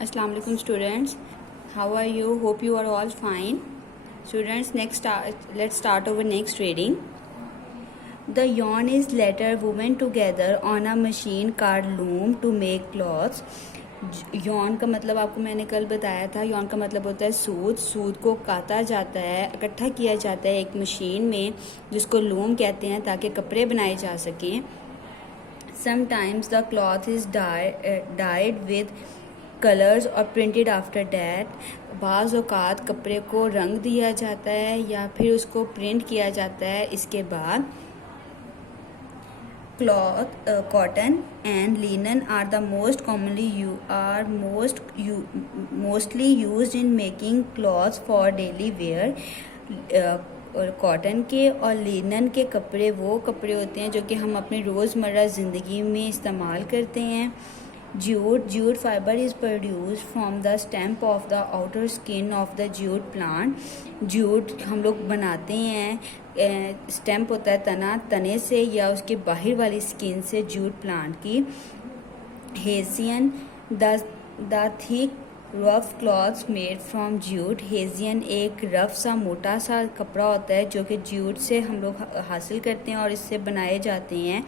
Assalamu alaikum students. How are you? Hope you are all fine. Students, let's start our next reading. The yarn is later woven together on a machine called loom to make cloths. Yon का मतलब आपको मैंने कल बताया था. Yon का मतलब होता है सूत. सूत को काता जाता है, इकट्ठा किया जाता है एक मशीन में जिसको लूम कहते हैं ताकि कपड़े बनाए जा सकें. Sometimes the cloth is died with colours और प्रिंटेड आफ्टर डैट. बाज़ औक़ात कपड़े को रंग दिया जाता है या फिर उसको प्रिंट किया जाता है इसके बाद. Cloth, cotton and linen are the mostly used in making clothes for daily wear. और कॉटन के और लिनन के कपड़े वो कपड़े होते हैं जो कि हम अपनी रोज़मर्रा ज़िंदगी में इस्तेमाल करते हैं. Jute fiber is produced from the stem of the outer skin of the jute plant. Jute हम लोग बनाते हैं, स्टेम्प होता है तने से या उसके बाहर वाली स्किन से जूट प्लांट की. Hessian the thick rough clothes made from jute. Hessian एक रफ सा मोटा सा कपड़ा होता है जो कि जूट से हम लोग हासिल करते हैं और इससे बनाए जाते हैं.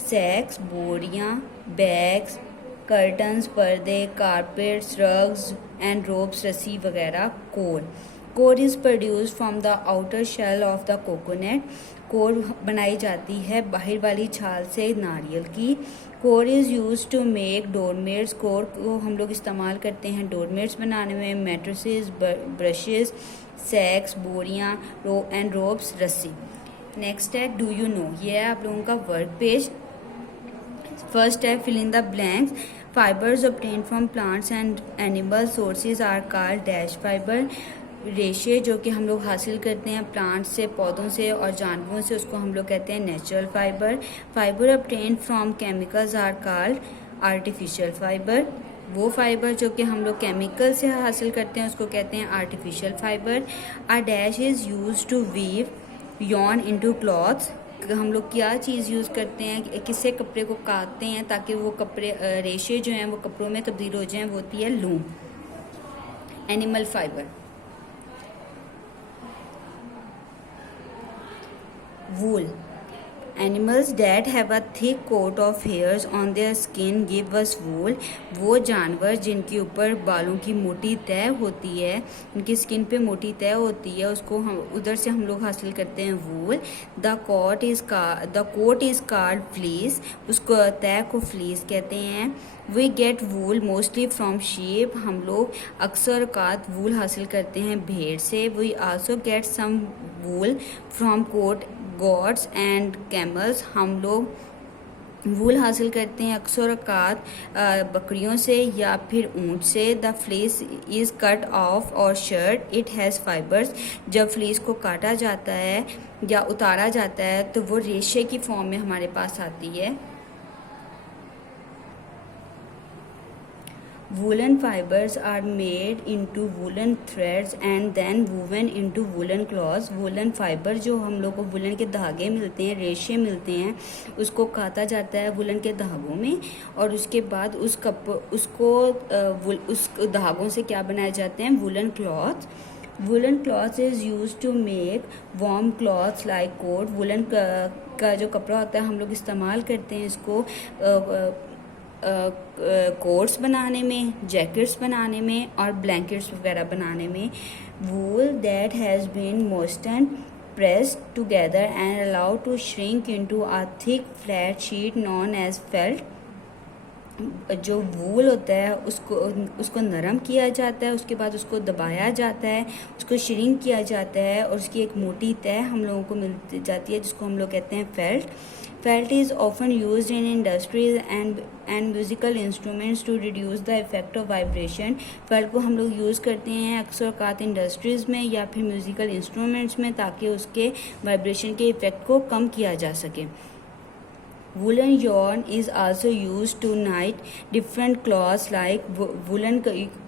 सैक्स, बोरियां, बैग्स, कर्टन्स, पर्दे, कारपेट्स, रग्स एंड रोब्स, रस्सी वगैरह. Coir is produce from the outer shell of the coconut. Coir बनाई जाती है बाहर वाली छाल से नारियल की. Coir is use to make doormats. Coir को हम लोग इस्तेमाल करते हैं डोरमेट्स बनाने में. मैट्रेसेस, ब्रशेस, सैक्स, बोरियां एंड रोब्स, रस्सी. नेक्स्ट है डू यू नो. ये है आप लोगों का वर्क पेज. फर्स्ट है fill in the blanks. Fibres obtained from plants and animal sources are called dash fibre. रेशे जो कि हम लोग हासिल करते हैं प्लांट से, पौधों से और जानवरों से, उसको हम लोग कहते हैं natural fibre. Fibre obtained from chemicals are called artificial fibre. वो फाइबर जो कि हम लोग केमिकल से हासिल करते हैं उसको कहते हैं artificial fibre. A dash is use to weave yarn into cloths. हम लोग क्या चीज़ यूज़ करते हैं, किससे कपड़े को काटते हैं ताकि वो कपड़े रेशे जो हैं वो कपड़ों में तब्दील हो जाएं, वो होती है loom. Animal fibre. Wool. Animals that have a thick coat of hairs on their skin give us wool. वो जानवर जिनके ऊपर बालों की मोटी तह होती है, उनकी स्किन पे मोटी तह होती है, उसको हम उधर से हम लोग हासिल करते हैं wool. The coat is called fleece. उसको तह को फ्लीस कहते हैं. We get wool mostly from sheep. हम लोग अक्सर औक़ात वूल हासिल करते हैं भेड़ से. We also get some wool from goats and camels. हम लोग वूल हासिल करते हैं अक्सर औक़ात बकरियों से या फिर ऊँट से. The fleece is cut off और शर्ट. It has fibres. जब फ्लीस को काटा जाता है या उतारा जाता है तो वो रेशे की फॉर्म में हमारे पास आती है. Woolen fibers are made into woolen threads and then woven into woolen cloths. woolen fiber जो हम लोग को वुलन के धागे मिलते हैं, रेशे मिलते हैं, उसको काता जाता है वुलन के धागों में और उसके बाद उस धागों से क्या बनाए जाते हैं, woollen cloth. Woollen cloth is use to make warm clothes like coat. Woollen का जो कपड़ा होता है हम लोग इस्तेमाल करते हैं इसको कोट्स बनाने में, जैकेट्स बनाने में और ब्लैंकेट्स वगैरह बनाने में. Wool that has been moistened pressed together and allowed to shrink into a thick flat sheet known as felt. जो वूल होता है उसको नरम किया जाता है, उसके बाद उसको दबाया जाता है, उसको श्रिंक किया जाता है और उसकी एक मोटी तह हम लोगों को मिल जाती है जिसको हम लोग कहते हैं felt. Felt is often used in industries and musical instruments to reduce the effect of vibration. Felt को हम लोग यूज़ करते हैं अक्सर औक़ात इंडस्ट्रीज़ में या फिर म्यूज़िकल इंस्ट्रूमेंट्स में ताकि उसके वाइब्रेशन के इफ़ेक्ट को कम किया जा सके. Woolen yarn is also used to knit different cloths like woolen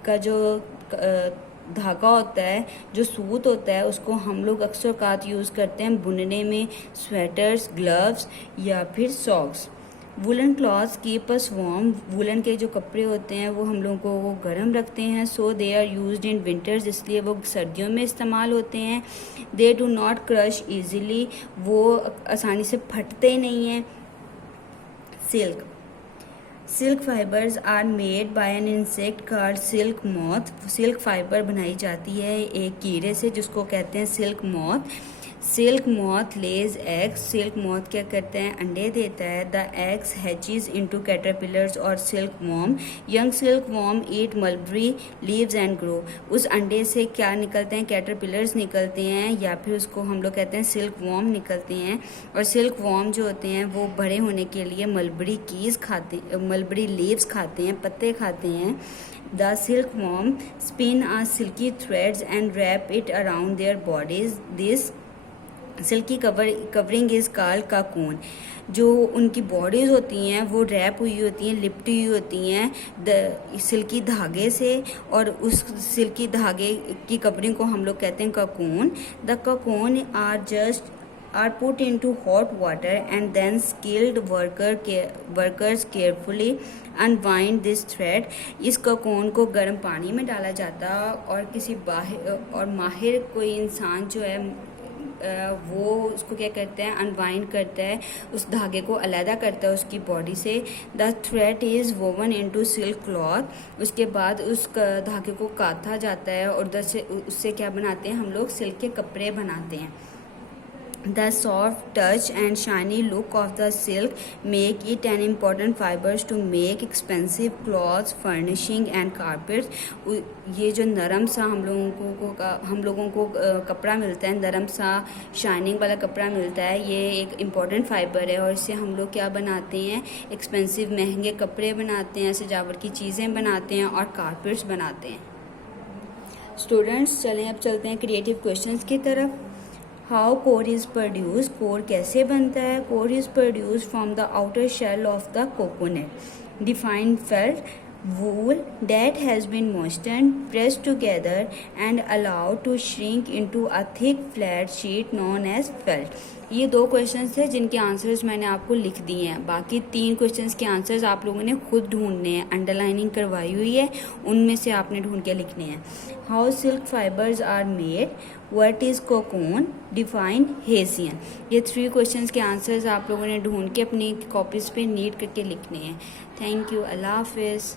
का जो धागा होता है, जो सूत होता है, उसको हम लोग अक्सर औक़ात यूज़ करते हैं बुनने में, स्वेटर्स, ग्लव्स या फिर socks. Woollen clothes keep us warm, woollen के जो कपड़े होते हैं वो हम लोगों को वो गर्म रखते हैं। So they are used in winters, इसलिए वो सर्दियों में इस्तेमाल होते हैं। They do not crush easily, वो आसानी से फटते नहीं हैं। Silk fibres are made by an insect called silk moth, silk fibre बनाई जाती है एक कीड़े से जिसको कहते हैं silk moth. Silk moth lays eggs, silk moth क्या करता है, अंडे देता है। The eggs hatches into caterpillars और silk worm, young silk worm eat mulberry leaves and grow, उस अंडे से क्या निकलते हैं, कैटरपिलर्स निकलते हैं या फिर उसको हम लोग कहते हैं सिल्क वॉर्म निकलते हैं। और सिल्क वॉर्म जो होते हैं वो बड़े होने के लिए मलबरी कीज खाते, मलबरी लीव्स खाते हैं, पत्ते खाते हैं। The silkworm spin a silky threads and wrap it around their bodies, this silky covering is called cocoon, जो उनकी बॉडीज़ होती हैं वो रैप हुई होती हैं, लिपटी हुई होती हैं सिल्की धागे से, और उस सिल्की धागे की कवरिंग को हम लोग कहते हैं cocoon. The cocoon are put into hot water and then skilled workers carefully unwind this thread, इस काकून को गर्म पानी में डाला जाता और किसी माहिर कोई इंसान जो है वो उसको क्या करता है, अनवाइंड करता है, उस धागे को अलहदा करता है उसकी बॉडी से। The thread is woven into silk cloth, उसके बाद उस धागे को काथा जाता है और उससे क्या बनाते हैं हम लोग, सिल्क के कपड़े बनाते हैं। The soft touch and shiny look of the silk make it an important fibers to make expensive clothes, furnishing and carpets. ये जो नरम सा हम लोगों को कपड़ा मिलता है, नरम सा शाइनिंग वाला कपड़ा मिलता है, ये एक इम्पॉर्टेंट फाइबर है और इससे हम लोग क्या बनाते हैं, एक्सपेंसिव महंगे कपड़े बनाते हैं, सजावट की चीज़ें बनाते हैं और कारपेट्स बनाते हैं। स्टूडेंट्स चलें अब चलते हैं क्रिएटिव क्वेश्चंस की तरफ। How coir is produce, coir कैसे बनता है, coir is produce from the outer shell of the coconut. Define felt, wool that has been moistened, pressed together and allowed to shrink into a thick flat sheet known as felt। ये 2 questions थे जिनके answers मैंने आपको लिख दिए हैं, बाकी 3 questions के आंसर्स आप लोगों ने खुद ढूंढने हैं, अंडरलाइनिंग करवाई हुई है, उनमें से आपने ढूंढ के लिखने हैं। How silk fibres are made, what is cocoon, define hessian. ये 3 क्वेश्चंस के आंसर्स आप लोगों ने ढूंढ के अपनी कॉपीज़ पे नीट करके लिखने हैं। थैंक यू, अल्लाह हाफिज़।